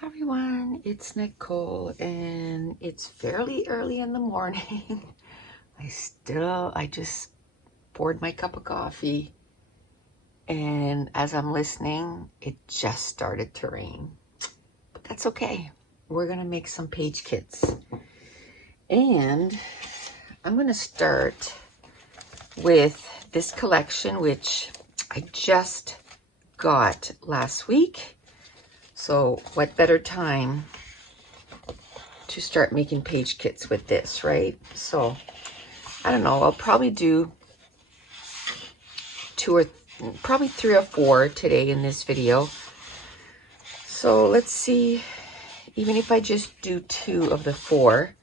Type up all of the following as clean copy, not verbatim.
Hi everyone, it's Nicole and it's fairly early in the morning. I just poured my cup of coffee and as I'm listening, it just started to rain. But that's okay. We're gonna make some page kits. And I'm gonna start with this collection, which I just got last week. So what better time to start making page kits with this, right? So I don't know, I'll probably do probably 3 or 4 today in this video. So let's see, even if I just do 2 of the 4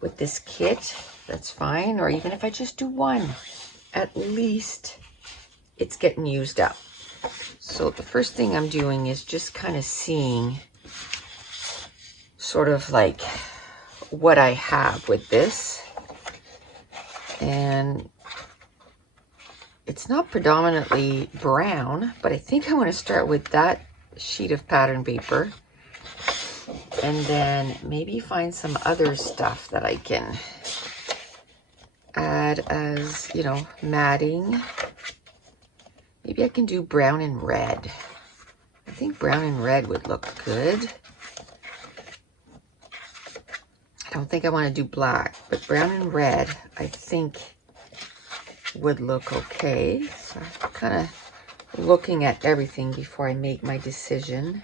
with this kit, that's fine. Or even if I just do 1, at least it's getting used up. So the first thing I'm doing is just kind of seeing sort of like what I have with this. And it's not predominantly brown, but I think I'm going to start with that sheet of pattern paper and then maybe find some other stuff that I can add as, you know, matting. Maybe I can do brown and red. I think brown and red would look good. I don't think I want to do black, but brown and red I think would look okay. So I'm kind of looking at everything before I make my decision.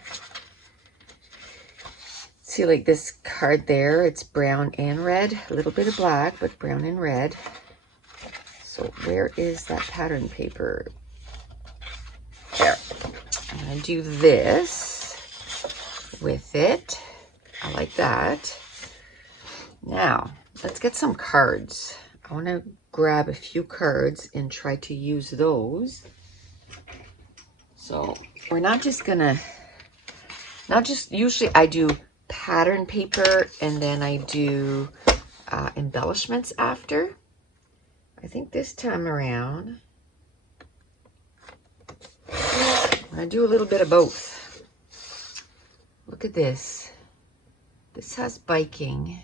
See, like this card there, it's brown and red, a little bit of black, but brown and red. So where is that pattern paper? There. I'm gonna do this with it. I like that. Now, let's get some cards. I want to grab a few cards and try to use those. So we're not just gonna, usually I do pattern paper and then I do embellishments after. I think this time around, I'm gonna do a little bit of both. Look at this. This has biking.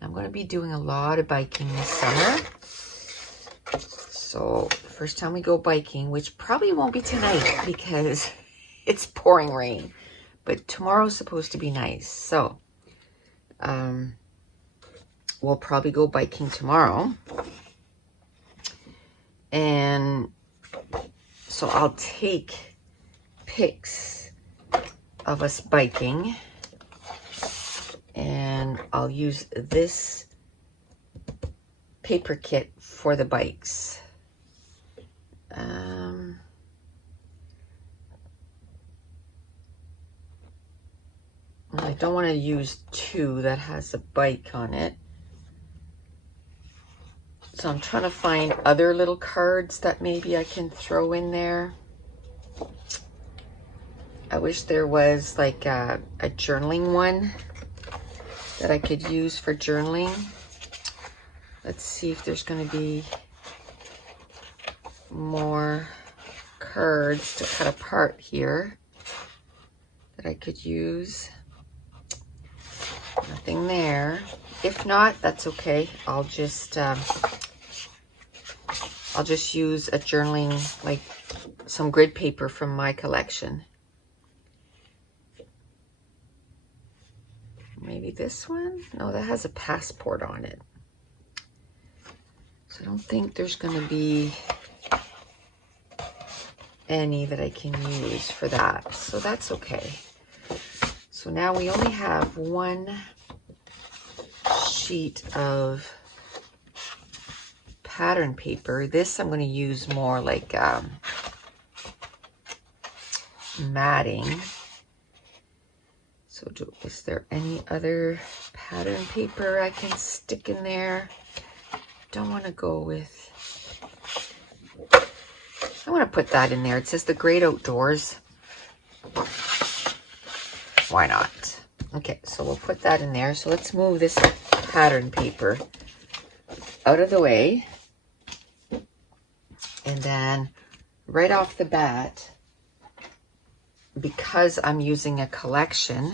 I'm going to be doing a lot of biking this summer. So first time we go biking, which probably won't be tonight because it's pouring rain, but tomorrow's supposed to be nice. So we'll probably go biking tomorrow. And so I'll take pics of us biking. And I'll use this paper kit for the bikes. I don't want to use 2 that has a bike on it. So I'm trying to find other little cards that maybe I can throw in there. I wish there was like a journaling one that I could use for journaling. Let's see if there's going to be more cards to cut apart here that I could use. Nothing there. If not, that's okay. I'll just use a journaling, like some grid paper from my collection. Maybe this one? No, that has a passport on it. So I don't think there's going to be any that I can use for that. So that's okay. So now we only have 1 sheet of pattern paper. This I'm going to use more like matting. So is there any other pattern paper I can stick in there? Don't want to go with, I want to put that in there. It says the Great Outdoors. Why not? Okay, so we'll put that in there. So let's move this pattern paper out of the way. And then right off the bat, because I'm using a collection,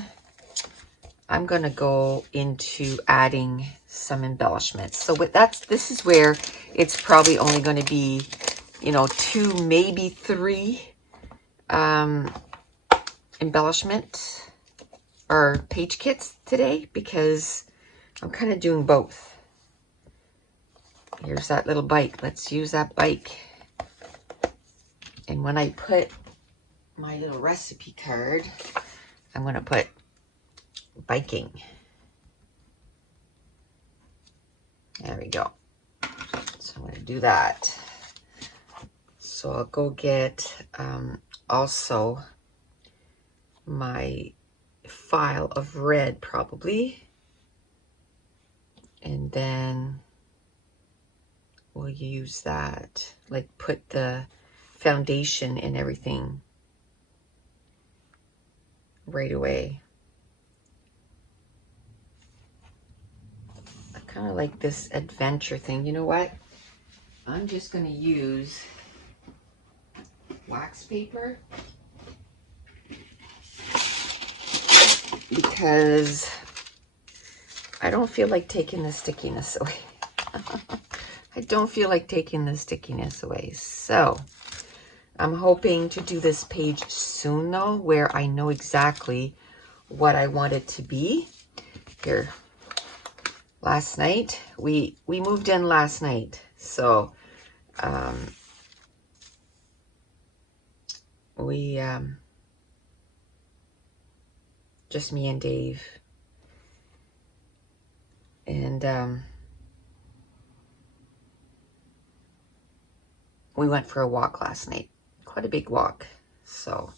I'm going to go into adding some embellishments. So this is where it's probably only going to be, you know, 2, maybe 3 embellishment or page kits today, because I'm kind of doing both. Here's that little bike. Let's use that bike. And when I put my little recipe card, I'm going to put biking. There we go. So I'm going to do that. So I'll go get also my file of red probably. And then we'll use that, like put the foundation and everything right away. I kind of like this adventure thing. You know what? I'm just going to use wax paper because I don't feel like taking the stickiness away. I don't feel like taking the stickiness away. So I'm hoping to do this page soon though, where I know exactly what I want it to be. Here, last night, we moved in last night. So we just me and Dave, and we went for a walk last night, quite a big walk. So,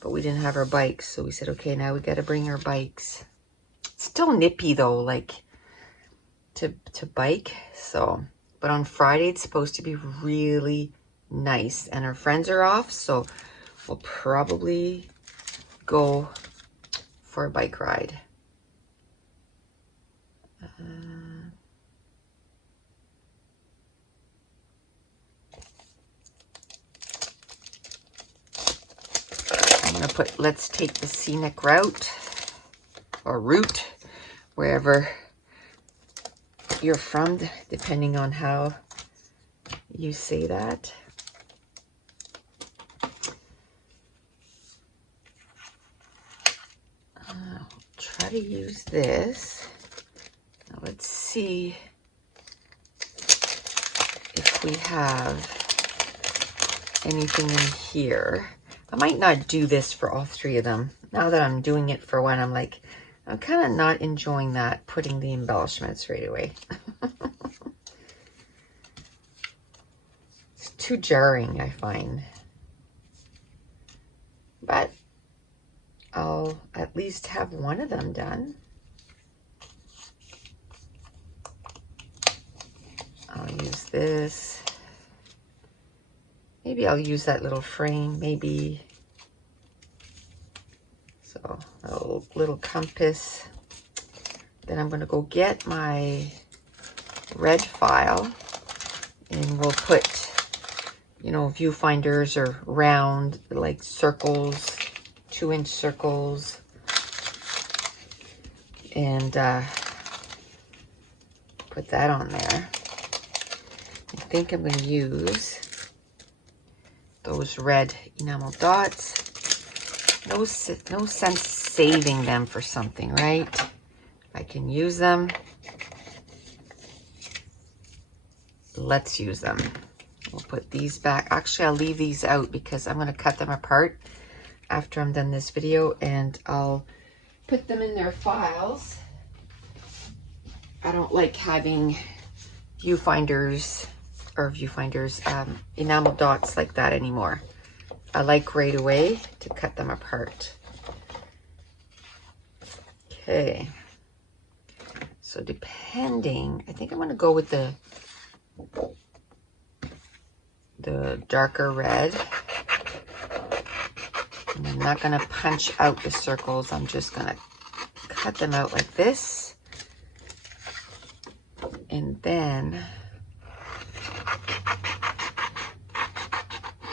but we didn't have our bikes, so we said, okay, now we got to bring our bikes. It's still nippy though, like to bike. So, but on Friday it's supposed to be really nice, and our friends are off, so we'll probably go for a bike ride. I'm gonna put, let's take the scenic route, or route, wherever you're from, depending on how you say that. I'll try to use this. Now let's see if we have anything in here. I might not do this for all 3 of them. Now that I'm doing it for one, I'm like, I'm kind of not enjoying that, putting the embellishments right away. It's too jarring, I find. But I'll at least have one of them done. I'll use this. Maybe I'll use that little frame, maybe. So a little compass. Then I'm going to go get my red file, and we'll put, you know, viewfinders or round, like circles, 2-inch circles, and put that on there. I think I'm going to use those red enamel dots. No sense saving them for something, right? I can use them. Let's use them. We'll put these back. Actually, I'll leave these out because I'm going to cut them apart after I'm done this video, and I'll put them in their files. I don't like having viewfinders enamel dots like that anymore. I like right away to cut them apart. Okay. So depending, I think I'm going to go with the darker red. And I'm not going to punch out the circles. I'm just going to cut them out like this. And then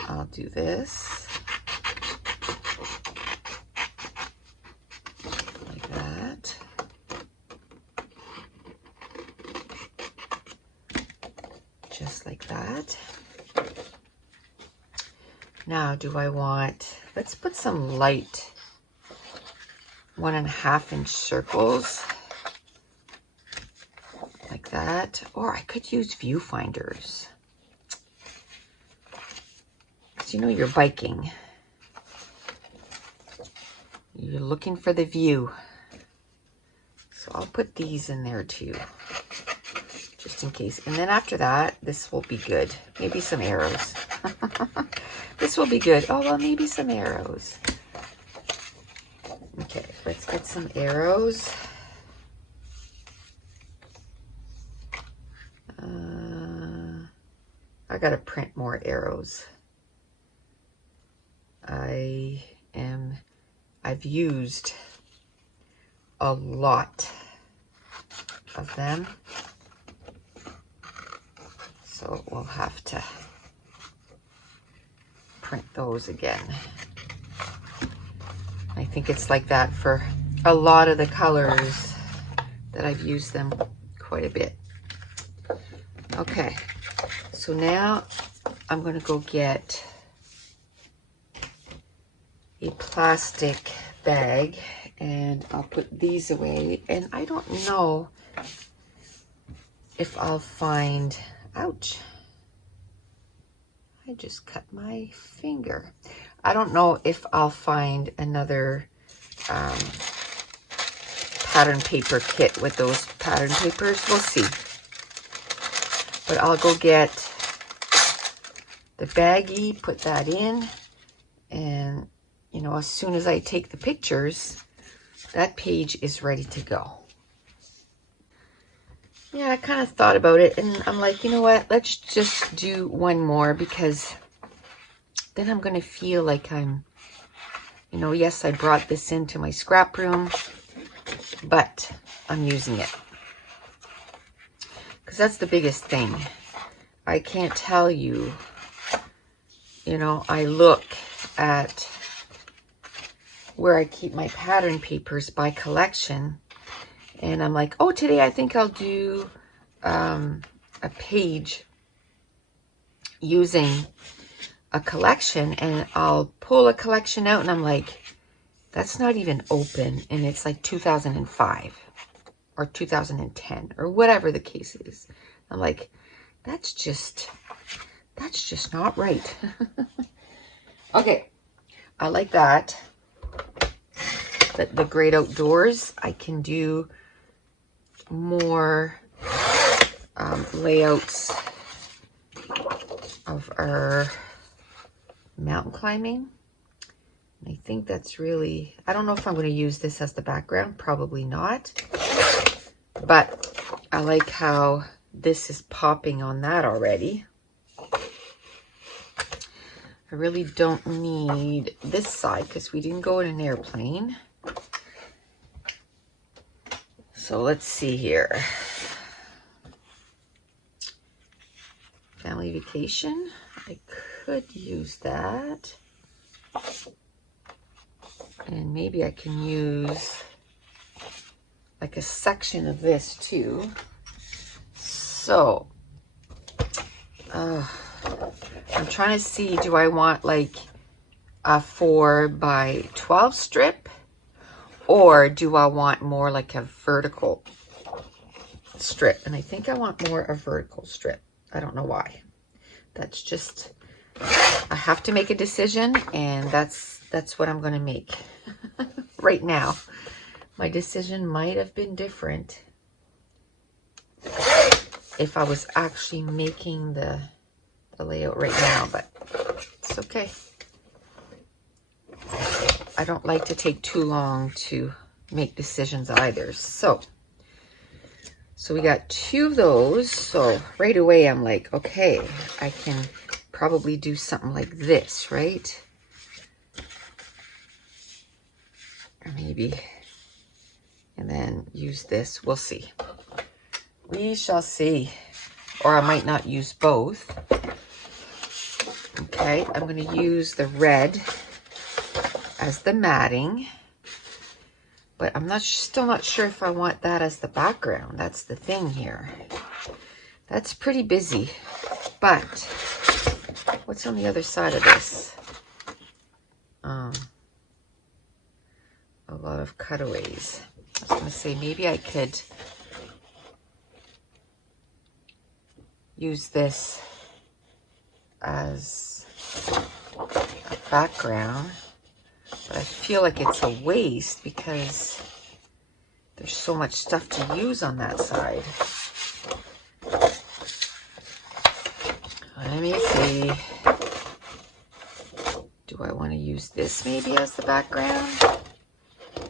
I'll do this like that. just like that. Now, do I want, let's put some light 1.5 inch circles like that. Or I could use viewfinders. Because you know you're biking. You're looking for the view. So I'll put these in there too, just in case. And then after that, this will be good. Maybe some arrows. This will be good. Oh, well, maybe some arrows. Okay, let's get some arrows. I gotta print more arrows. I've used a lot of them, so we'll have to print those again. I think it's like that for a lot of the colors that I've used them quite a bit. Okay, so now I'm gonna go get a plastic bag and I'll put these away. And I don't know if I'll find, ouch, I just cut my finger. I don't know if I'll find another pattern paper kit with those pattern papers. We'll see. But I'll go get the baggie, put that in, and you know, as soon as I take the pictures, that page is ready to go. Yeah, I kind of thought about it and I'm like, you know what, let's just do one more, because then I'm going to feel like I'm, you know, yes, I brought this into my scrap room, but I'm using it. Because that's the biggest thing. I can't tell you, you know, I look at where I keep my pattern papers by collection, and I'm like, oh, today I think I'll do a page using a collection, and I'll pull a collection out and I'm like, that's not even open, and it's like 2005 or 2010 or whatever the case is. I'm like, that's just not right. Okay, I like that. But the Great Outdoors, I can do more layouts of our mountain climbing. And I think that's really, I don't know if I'm going to use this as the background, probably not. But I like how this is popping on that already. I really don't need this side because we didn't go in an airplane. So let's see here. Family vacation. I could use that. And maybe I can use like a section of this too. So, I'm trying to see, do I want like a 4x12 strip? Or do I want more like a vertical strip? And I think I want more a vertical strip. I don't know why. That's just, I have to make a decision, and that's what I'm going to make right now. My decision might have been different if I was actually making the layout right now, but it's okay. I don't like to take too long to make decisions either. So we got 2 of those. So right away I'm like, okay, I can probably do something like this, right? Or maybe, and then use this. We'll see. We shall see. Or I might not use both. Okay, I'm going to use the red as the matting, but I'm still not sure if I want that as the background. That's the thing here. That's pretty busy. But what's on the other side of this? A lot of cutaways. I was going to say maybe I could use this as a background, but I feel like it's a waste because there's so much stuff to use on that side. Let me see. Do I want to use this maybe as the background?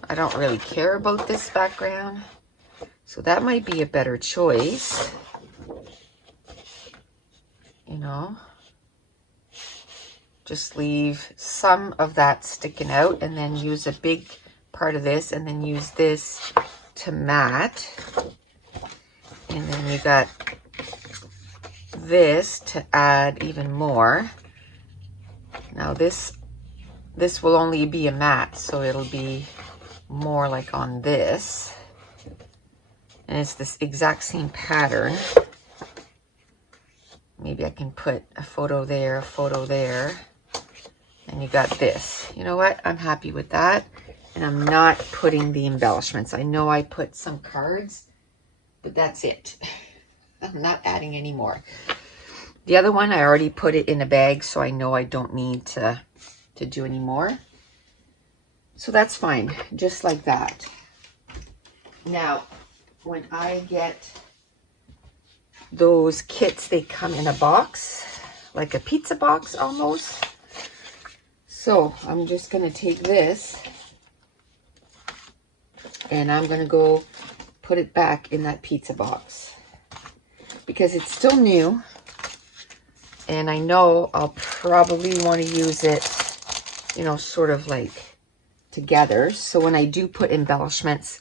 I don't really care about this background, so that might be a better choice. You know, just leave some of that sticking out and then use a big part of this and then use this to matte. And then you got this to add even more. Now this will only be a matte, so it'll be more like on this. And it's this exact same pattern. Maybe I can put a photo there, and you got this. You know what? I'm happy with that. And I'm not putting the embellishments. I know I put some cards, but that's it. I'm not adding any more. The other one, I already put it in a bag, so I know I don't need to do any more. So that's fine, just like that. Now, when I get those kits, they come in a box, like a pizza box almost. So I'm just gonna take this and I'm gonna go put it back in that pizza box because it's still new and I know I'll probably want to use it, you know, sort of like together. So when I do put embellishments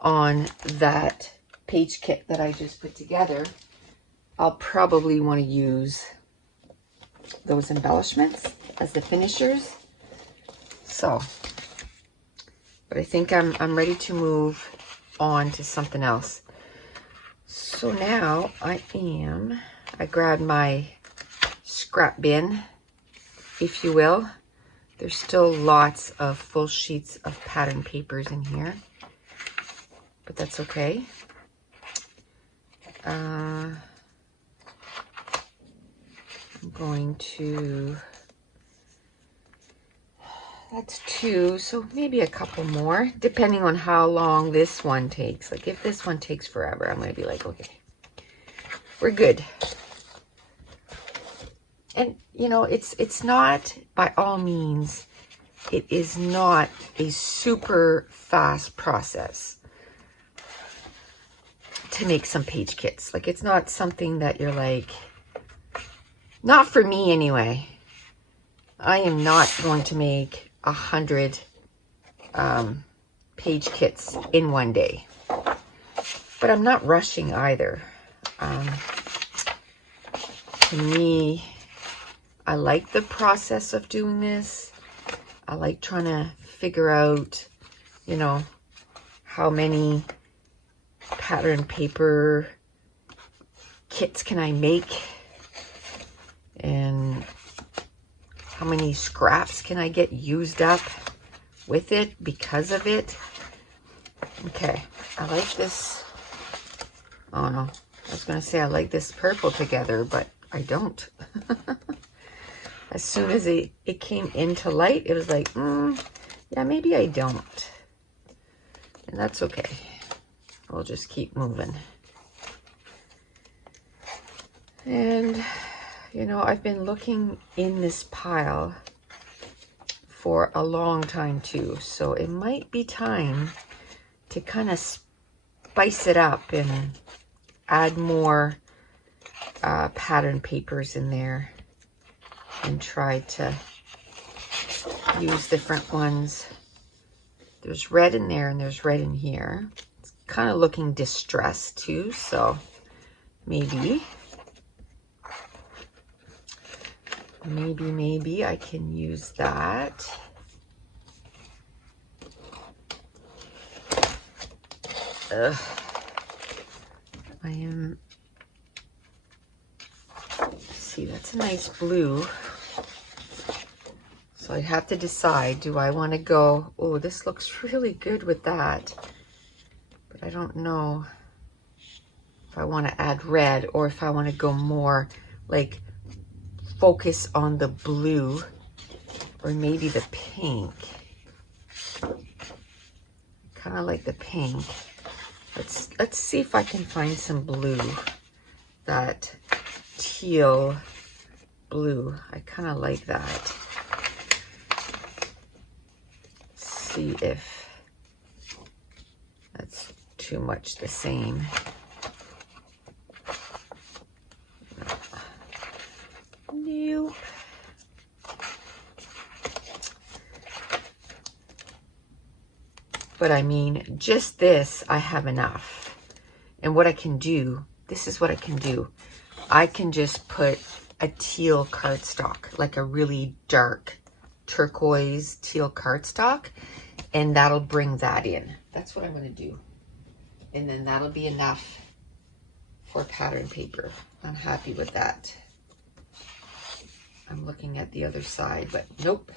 on that page kit that I just put together, I'll probably want to use those embellishments as the finishers. So, but I think I'm ready to move on to something else. So now I grabbed my scrap bin, if you will. There's still lots of full sheets of pattern papers in here, but that's okay. I'm going to, that's 2, so maybe a couple more, depending on how long this one takes. Like if this one takes forever, I'm going to be like, okay, we're good. And you know, it's not, by all means, it is not a super fast process to make some page kits. Like it's not something that you're like, not for me anyway. I am not going to make 100 page kits in one day, but I'm not rushing either. To me, I like the process of doing this. I like trying to figure out, you know, how many pattern paper kits can I make and how many scraps can I get used up with it because of it. Okay, I like this. Oh no, I was gonna say I like this purple together, but I don't. As soon as it came into light, it was like, yeah, maybe I don't. And that's okay. We'll just keep moving. And, you know, I've been looking in this pile for a long time too. So it might be time to kind of spice it up and add more pattern papers in there. And try to use different ones. There's red in there and there's red in here. It's kind of looking distressed too, so maybe I can use that. I am see, that's a nice blue. So I'd have to decide, do I want to go, oh, this looks really good with that. But I don't know if I want to add red or if I want to go more like focus on the blue or maybe the pink. Kind of like the pink. Let's see if I can find some blue. That teal blue. I kind of like that. See if that's too much the same. Nope. But I mean, just this, I have enough. And what I can do, this is what I can do. I can just put a teal cardstock, like a really dark turquoise teal cardstock, and that'll bring that in. That's what I'm going to do. And then that'll be enough for pattern paper. I'm happy with that. I'm looking at the other side, but nope.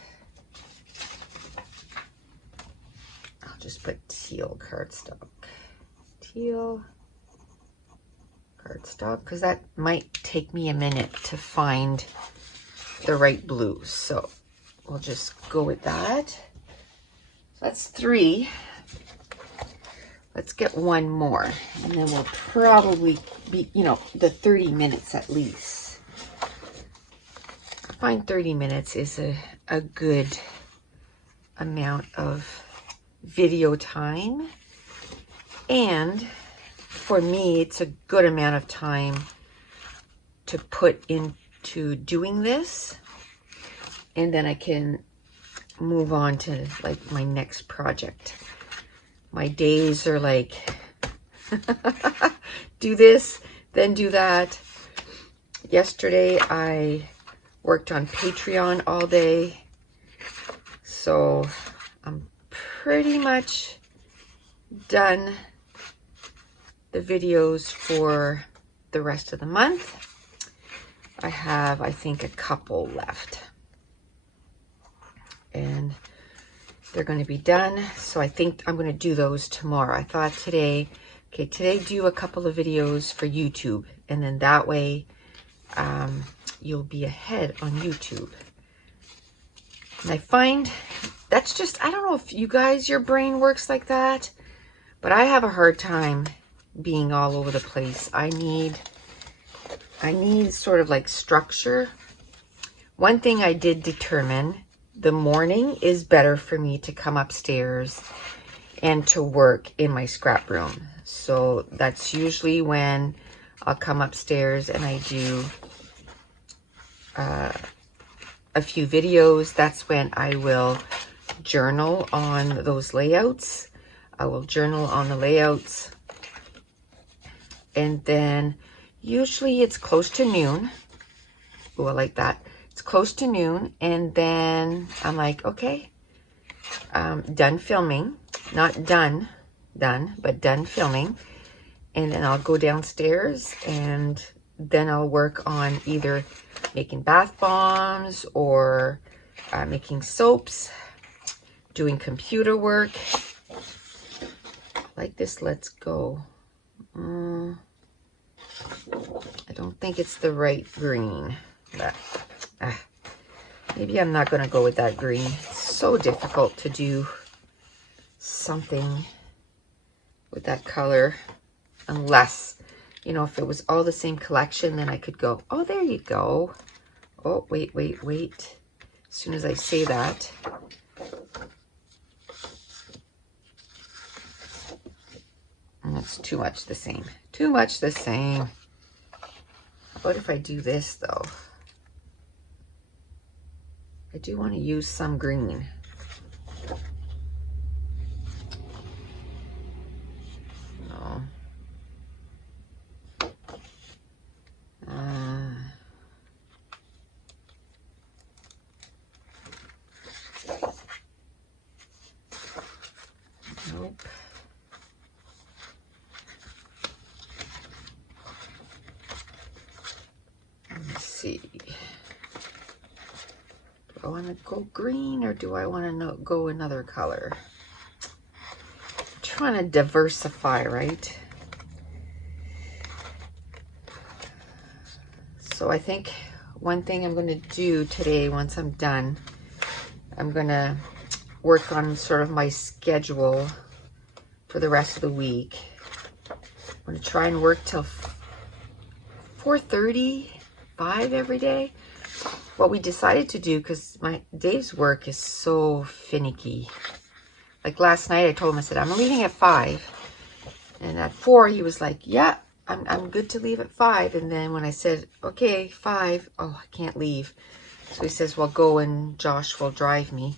I'll just put teal cardstock. Teal cardstock, because that might take me a minute to find the right blue. So we'll just go with that. That's 3. Let's get one more, and then we'll probably be, you know, the 30 minutes at least. I find 30 minutes is a good amount of video time, and for me it's a good amount of time to put into doing this, and then I can move on to like my next project. My days are like do this, then do that. Yesterday I worked on Patreon all day, so I'm pretty much done the videos for the rest of the month. I have, I think, a couple left, and they're going to be done. So I think I'm going to do those tomorrow. I thought today, okay, today do a couple of videos for YouTube, and then that way you'll be ahead on YouTube. And I find that's just, I don't know if you guys, your brain works like that, but I have a hard time being all over the place. I need sort of like structure. One thing I did determine, the morning is better for me to come upstairs and to work in my scrap room. So that's usually when I'll come upstairs and I do a few videos. That's when I will journal on those layouts. I will journal on the layouts. And then usually it's close to noon. Oh, I like that. It's close to noon. And then I'm like, okay, done filming. Not done, but done filming. And then I'll go downstairs and then I'll work on either making bath bombs or making soaps, doing computer work. Like this, let's go. I don't think it's the right green, but maybe I'm not going to go with that green. It's so difficult to do something with that color unless, you know, if it was all the same collection, then I could go, oh, there you go. Oh, wait. As soon as I say that, and it's too much the same. Too much the same. How about if I do this, though? I do want to use some green. No. Nope. Let's see. I want to go green or do I want to go another color? I'm trying to diversify, right? So I think one thing I'm going to do today, once I'm done, I'm going to work on sort of my schedule for the rest of the week. I'm going to try and work till 4:30, 5 every day. What we decided to do, because Dave's work is so finicky. Like last night I told him, I said, I'm leaving at 5. And at 4 he was like, yeah, I'm good to leave at 5. And then when I said, okay, 5, oh, I can't leave. So he says, well, go and Josh will drive me.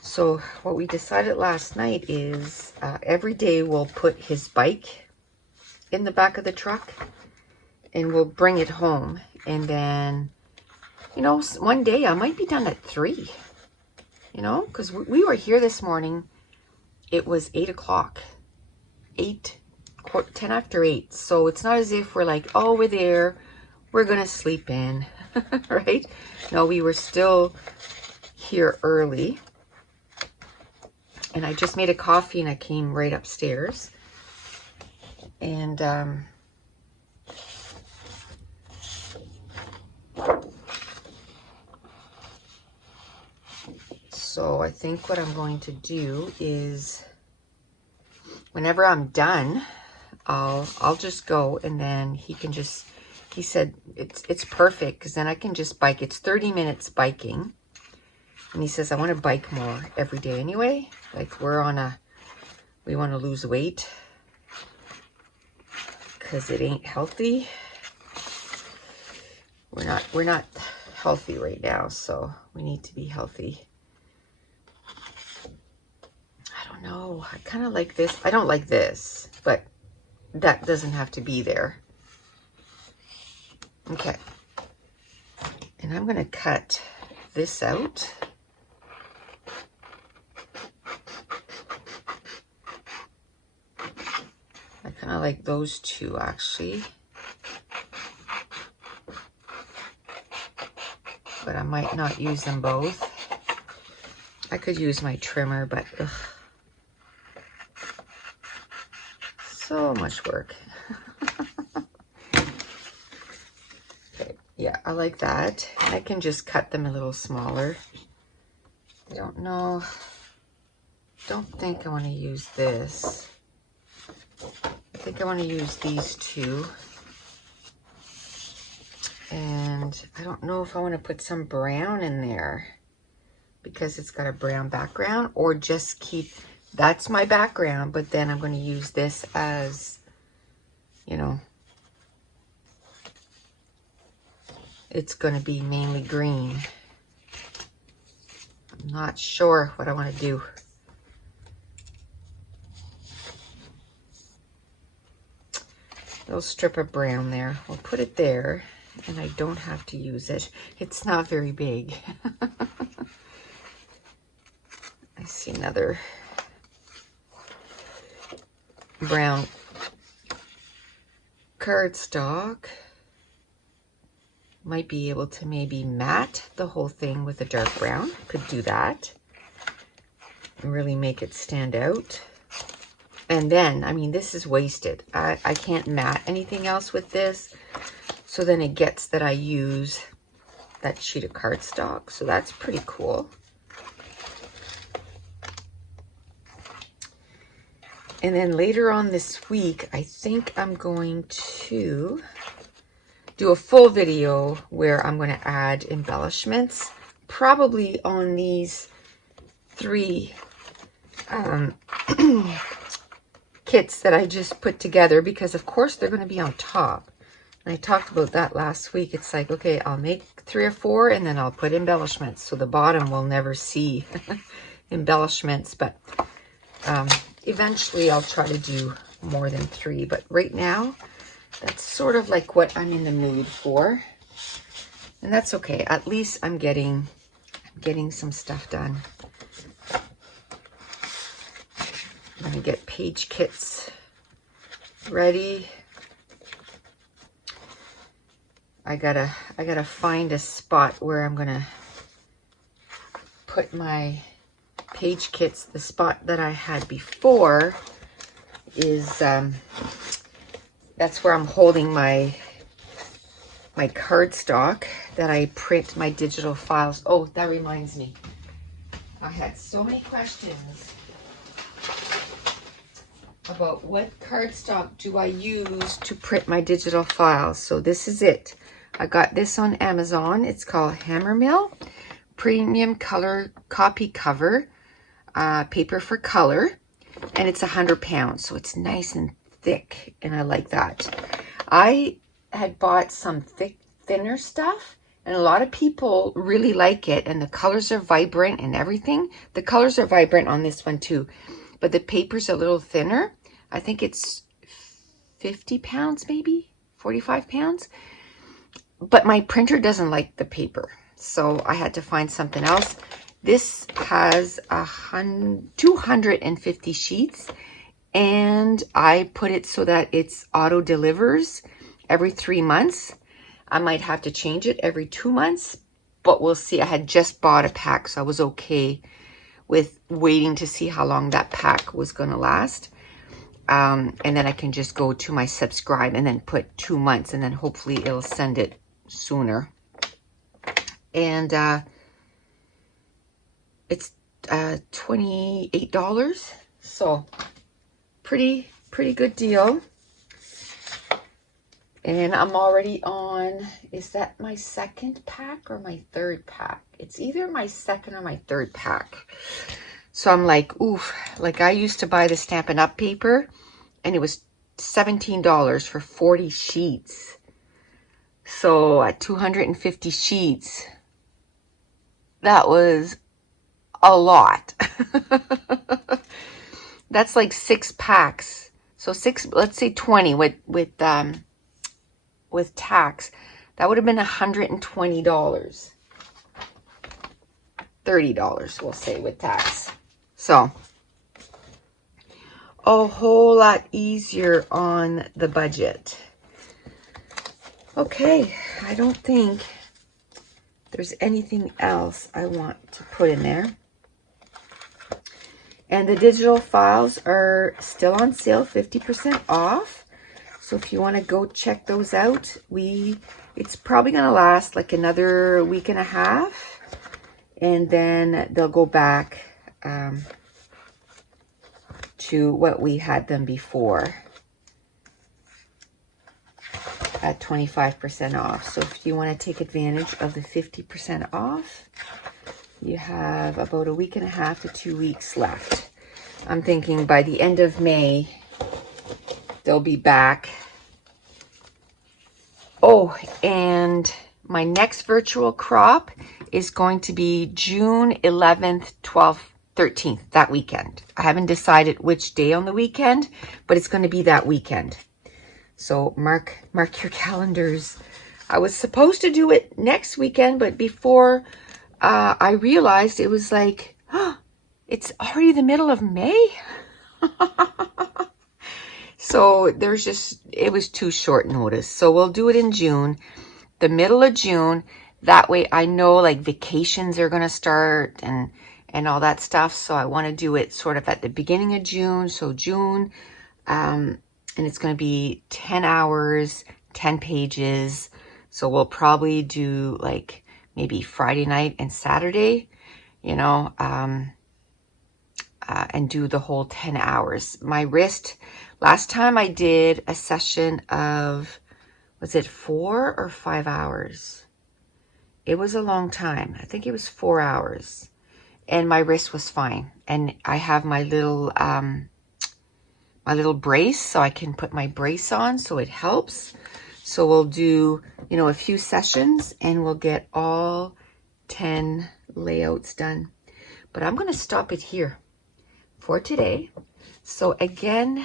So what we decided last night is every day we'll put his bike in the back of the truck and we'll bring it home. And then, you know, one day I might be done at 3, you know, because we were here this morning. It was 8 o'clock, 10 after 8. So it's not as if we're like, oh, we're there, we're going to sleep in, right? No, we were still here early. And I just made a coffee and I came right upstairs. And so I think what I'm going to do is whenever I'm done, I'll just go and then he can just, he said it's perfect because then I can just bike. It's 30 minutes biking. And he says, I want to bike more every day anyway. Like we want to lose weight because it ain't healthy. We're not healthy right now, so we need to be healthy. I don't know. I kind of like this. I don't like this, but that doesn't have to be there. Okay. And I'm going to cut this out. I kind of like those two actually. But I might not use them both. I could use my trimmer, but ugh. So much work. Okay, yeah, I like that. I can just cut them a little smaller. I don't know. Don't think I want to use this. I think I want to use these two. And I don't know if I want to put some brown in there because it's got a brown background, or just keep, that's my background, but then I'm going to use this as, you know, it's going to be mainly green. I'm not sure what I want to do. Little strip of brown there. We'll put it there. And I don't have to use it. It's not very big. I see another brown cardstock. Might be able to maybe matte the whole thing with a dark brown. Could do that. And really make it stand out. And then, I mean, this is wasted. I can't matte anything else with this. So then it gets that I use that sheet of cardstock. So that's pretty cool. And then later on this week, I think I'm going to do a full video where I'm going to add embellishments, probably on these 3 kits that I just put together, because of course they're going to be on top. And I talked about that last week. It's like, okay, I'll make 3 or 4 and then I'll put embellishments. So the bottom will never see embellishments, but eventually I'll try to do more than 3. But right now, that's sort of like what I'm in the mood for. And that's okay. At least I'm getting some stuff done. I'm gonna get page kits ready. I gotta find a spot where I'm gonna put my page kits. The spot that I had before is, that's where I'm holding my cardstock that I print my digital files. Oh, that reminds me. I had so many questions about what cardstock do I use to print my digital files. So this is it. I got this on Amazon. It's called Hammermill Premium Color Copy Cover, paper for color, and it's 100 pounds. So it's nice and thick, and I like that. I had bought some thinner stuff, and a lot of people really like it, and the colors are vibrant and everything. The colors are vibrant on this one too, but the paper's a little thinner. I think it's 50 pounds, maybe 45 pounds. But my printer doesn't like the paper, so I had to find something else. This has 250 sheets, and I put it so that it's auto delivers every 3 months. I might have to change it every 2 months, but we'll see. I had just bought a pack, so I was okay with waiting to see how long that pack was going to last. And then I can just go to my subscribe and then put 2 months, and then hopefully it'll send it sooner. And it's $28, so pretty good deal. And I'm already on, is that my second pack or my third pack? It's either my second or my third pack. So I'm like, oof, like I used to buy the Stampin' Up! Paper, and it was $17 for 40 sheets. So at 250 sheets, that was a lot. That's like 6 packs. So 6, let's say 20 with tax. That would have been $120. $30, we'll say, with tax. So a whole lot easier on the budget. Okay, I don't think there's anything else I want to put in there. And the digital files are still on sale, 50% off. So if you want to go check those out, it's probably going to last like another week and a half. And then they'll go back to what we had them before at 25% off. So if you want to take advantage of the 50% off, you have about a week and a half to 2 weeks left. I'm thinking by the end of May, they'll be back. Oh, and my next virtual crop is going to be June 11th, 12th, 13th, that weekend. I haven't decided which day on the weekend, but it's going to be that weekend. So mark your calendars. I was supposed to do it next weekend, but before I realized, it was like, oh, it's already the middle of May. So it was too short notice. So we'll do it in June, the middle of June. That way I know like vacations are going to start and all that stuff. So I want to do it sort of at the beginning of June. So June, and it's going to be 10 hours, 10 pages. So we'll probably do like maybe Friday night and Saturday, you know, and do the whole 10 hours. My wrist, last time I did a session of, was it 4 or 5 hours? It was a long time. I think it was 4 hours. And my wrist was fine. And I have my little brace, so I can put my brace on, so it helps. So we'll do, you know, a few sessions and we'll get all 10 layouts done. But I'm going to stop it here for today. So again,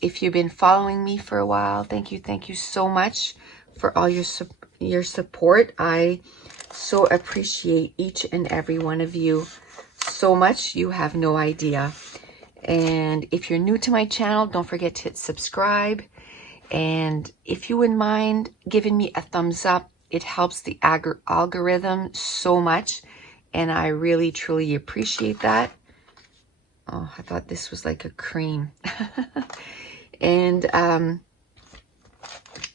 if you've been following me for a while, thank you so much for all your support. I so appreciate each and every one of you so much. You have no idea. And if you're new to my channel, don't forget to hit subscribe. And if you wouldn't mind giving me a thumbs up, it helps the algorithm so much. and I really, truly appreciate that. Oh, I thought this was like a cream. And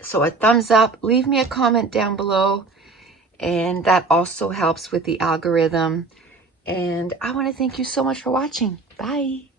so a thumbs up, leave me a comment down below, and that also helps with the algorithm. And I want to thank you so much for watching. Bye.